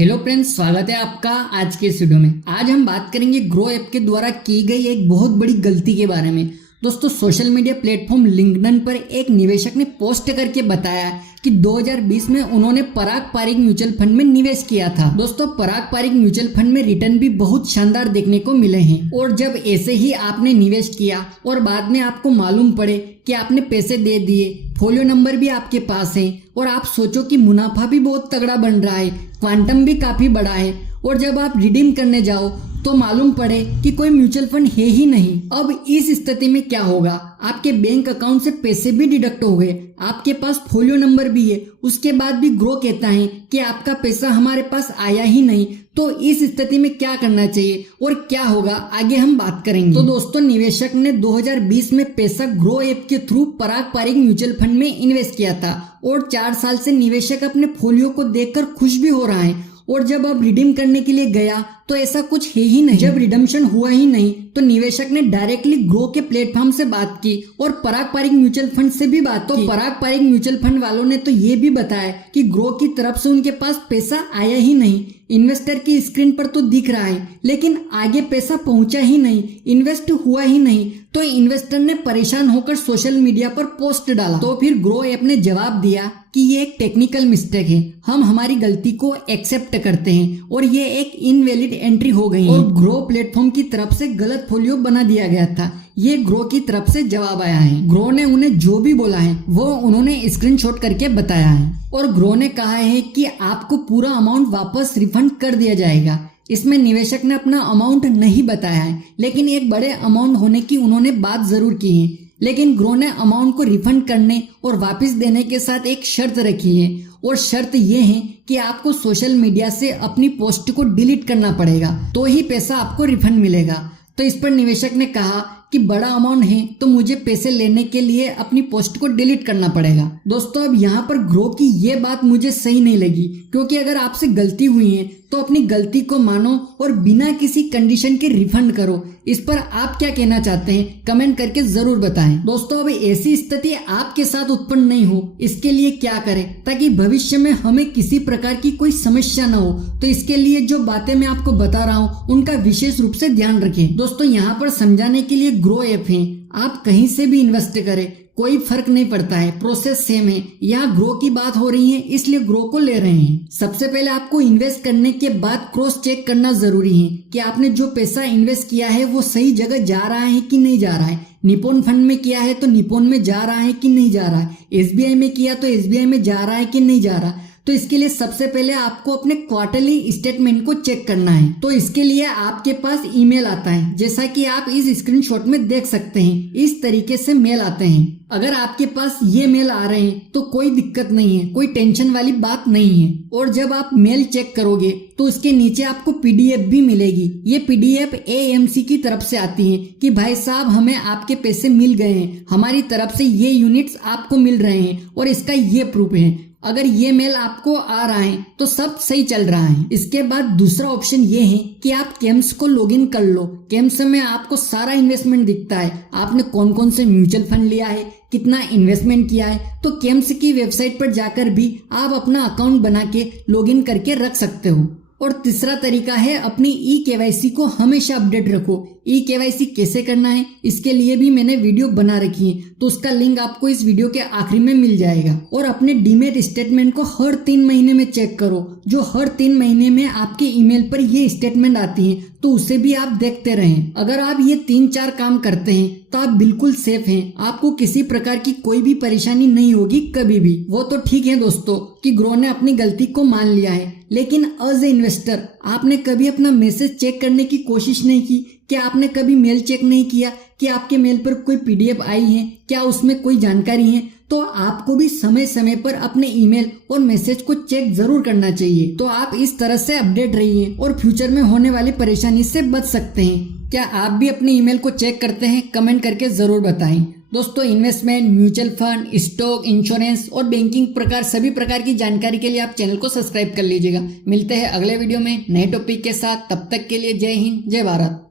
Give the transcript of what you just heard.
Hello friends, स्वागत है आपका आज के इस वीडियो में। आज हम बात करेंगे ग्रो ऐप के द्वारा की गई एक बहुत बड़ी गलती के बारे में। दोस्तों, सोशल मीडिया प्लेटफॉर्म लिंक्डइन पर एक निवेशक ने पोस्ट करके बताया कि 2020 में उन्होंने पराग पारिक म्यूचुअल फंड में निवेश किया था। दोस्तों, पराग पारिक म्यूचुअल फंड में रिटर्न भी बहुत शानदार देखने को मिले हैं। और जब ऐसे ही आपने निवेश किया और बाद में आपको मालूम पड़े कि आपने पैसे दे दिए, फोलियो नंबर भी आपके पास है और आप सोचो कि मुनाफा भी बहुत तगड़ा बन रहा है, क्वांटम भी काफी बड़ा है, और जब आप रिडीम करने जाओ तो मालूम पड़े कि कोई म्यूचुअल फंड है ही नहीं। अब इस स्थिति में क्या होगा? आपके बैंक अकाउंट से पैसे भी डिडक्ट हो गए, आपके पास फोलियो नंबर भी है, उसके बाद भी ग्रो कहता है कि आपका पैसा हमारे पास आया ही नहीं। तो इस स्थिति में क्या करना चाहिए और क्या होगा, आगे हम बात करेंगे। तो दोस्तों, निवेशक ने 2020 में पैसा ग्रो ऐप के थ्रू पराग पारिक म्यूचुअल फंड में इन्वेस्ट किया था और 4 साल से निवेशक अपने फोलियो को देखकर खुश भी हो रहा है। और जब अब रिडीम करने के लिए गया तो ऐसा कुछ है ही नहीं। जब रिडम्पशन हुआ ही नहीं तो निवेशक ने डायरेक्टली ग्रो के प्लेटफॉर्म से बात की और पराग पारिक म्यूचुअल फंड से भी बात की। पराग पारिक म्यूचुअल फंड वालों ने तो ये भी बताया कि ग्रो की तरफ से उनके पास पैसा आया ही नहीं। इन्वेस्टर की स्क्रीन पर तो दिख रहा है लेकिन आगे पैसा पहुंचा ही नहीं, इन्वेस्ट हुआ ही नहीं। तो इन्वेस्टर ने परेशान होकर सोशल मीडिया पर पोस्ट डाला। तो फिर ग्रो ऐप ने जवाब दिया कि ये एक टेक्निकल मिस्टेक है, हम हमारी गलती को एक्सेप्ट करते हैं और ये एक इनवैलिड एंट्री हो गई है। और ग्रो प्लेटफॉर्म की तरफ से गलत फोलियो बना दिया गया था। ये ग्रो की तरफ से जवाब आया है। ग्रो ने उन्हें जो भी बोला है वो उन्होंने स्क्रीनशॉट करके बताया है और ग्रो ने कहा है कि आपको पूरा अमाउंट वापस रिफंड कर दिया जाएगा। इसमें निवेशक ने अपना अमाउंट नहीं बताया है, लेकिन एक बड़े अमाउंट होने की उन्होंने बात जरूर की है। लेकिन ग्रो ने अमाउंट को रिफंड करने और वापस देने के साथ एक शर्त रखी है और शर्त ये है कि आपको सोशल मीडिया से अपनी पोस्ट को डिलीट करना पड़ेगा, तो ही पैसा आपको रिफंड मिलेगा। तो इस पर निवेशक ने कहा कि बड़ा अमाउंट है तो मुझे पैसे लेने के लिए अपनी पोस्ट को डिलीट करना पड़ेगा। दोस्तों, अब यहाँ पर ग्रो की ये बात मुझे सही नहीं लगी, क्योंकि अगर आपसे गलती हुई है तो अपनी गलती को मानो और बिना किसी कंडीशन के रिफंड करो। इस पर आप क्या कहना चाहते हैं, कमेंट करके जरूर बताएं। दोस्तों, अब ऐसी स्थिति आपके साथ उत्पन्न नहीं हो, इसके लिए क्या करें ताकि भविष्य में हमें किसी प्रकार की कोई समस्या न हो। तो इसके लिए जो बातें मैं आपको बता रहा हूँ उनका विशेष रूप से ध्यान रखें। दोस्तों, यहाँ पर समझाने के लिए ग्रो ऐप है, आप कहीं से भी इन्वेस्ट करें, कोई फर्क नहीं पड़ता है, प्रोसेस सेम है। यहाँ ग्रो की बात हो रही है इसलिए ग्रो को ले रहे हैं। सबसे पहले आपको इन्वेस्ट करने के बाद क्रॉस चेक करना जरूरी है कि आपने जो पैसा इन्वेस्ट किया है वो सही जगह जा रहा है कि नहीं जा रहा है। निपॉन फंड में किया है तो निपॉन में जा रहा है कि नहीं जा रहा है, एसबीआई में किया तो एसबीआई में जा रहा है कि नहीं जा रहा। तो इसके लिए सबसे पहले आपको अपने क्वार्टरली स्टेटमेंट को चेक करना है। तो इसके लिए आपके पास ईमेल आता है, जैसा कि आप इस स्क्रीनशॉट में देख सकते हैं। इस तरीके से मेल आते हैं। अगर आपके पास ये मेल आ रहे हैं तो कोई दिक्कत नहीं है, कोई टेंशन वाली बात नहीं है। और जब आप मेल चेक करोगे तो उसके नीचे आपको पीडीएफ भी मिलेगी। ये पीडीएफ एएमसी की तरफ से आती है कि भाई साहब हमें आपके पैसे मिल गए हैं, हमारी तरफ से ये यूनिट्स आपको मिल रहे हैं और इसका ये प्रूफ है। अगर ये मेल आपको आ रहा है तो सब सही चल रहा है। इसके बाद दूसरा ऑप्शन ये है कि आप केम्स को लॉगिन कर लो। केम्स में आपको सारा इन्वेस्टमेंट दिखता है, आपने कौन कौन से म्यूचुअल फंड लिया है, कितना इन्वेस्टमेंट किया है। तो केम्स की वेबसाइट पर जाकर भी आप अपना अकाउंट बना के लॉगिन करके रख सकते हो। और तीसरा तरीका है अपनी ई-केवाईसी को हमेशा अपडेट रखो। ई-केवाईसी कैसे करना है इसके लिए भी मैंने वीडियो बना रखी है, तो उसका लिंक आपको इस वीडियो के आखिरी में मिल जाएगा। और अपने डीमेट स्टेटमेंट को हर 3 महीने में चेक करो। जो हर 3 महीने में आपके ईमेल पर ये स्टेटमेंट आती है तो उसे भी आप देखते रहें। अगर आप ये 3-4 काम करते हैं तो आप बिल्कुल सेफ हैं, आपको किसी प्रकार की कोई भी परेशानी नहीं होगी कभी भी। वो तो ठीक है दोस्तों कि ग्रो ने अपनी गलती को मान लिया है, लेकिन एज ए इन्वेस्टर आपने कभी अपना मैसेज चेक करने की कोशिश नहीं की? क्या आपने कभी मेल चेक नहीं किया कि आपके मेल पर कोई पीडीएफ आई है, क्या उसमें कोई जानकारी है? तो आपको भी समय समय पर अपने ईमेल और मैसेज को चेक जरूर करना चाहिए। तो आप इस तरह से अपडेट रहिए और फ्यूचर में होने वाली परेशानी से बच सकते हैं। क्या आप भी अपने ईमेल को चेक करते हैं? कमेंट करके जरूर बताएं। दोस्तों, investment, mutual fund, stock, insurance और बैंकिंग प्रकार सभी प्रकार की जानकारी के लिए आप चैनल को सब्सक्राइब कर लीजिएगा। मिलते हैं अगले वीडियो में नए टॉपिक के साथ, तब तक के लिए जय हिंद, जय भारत।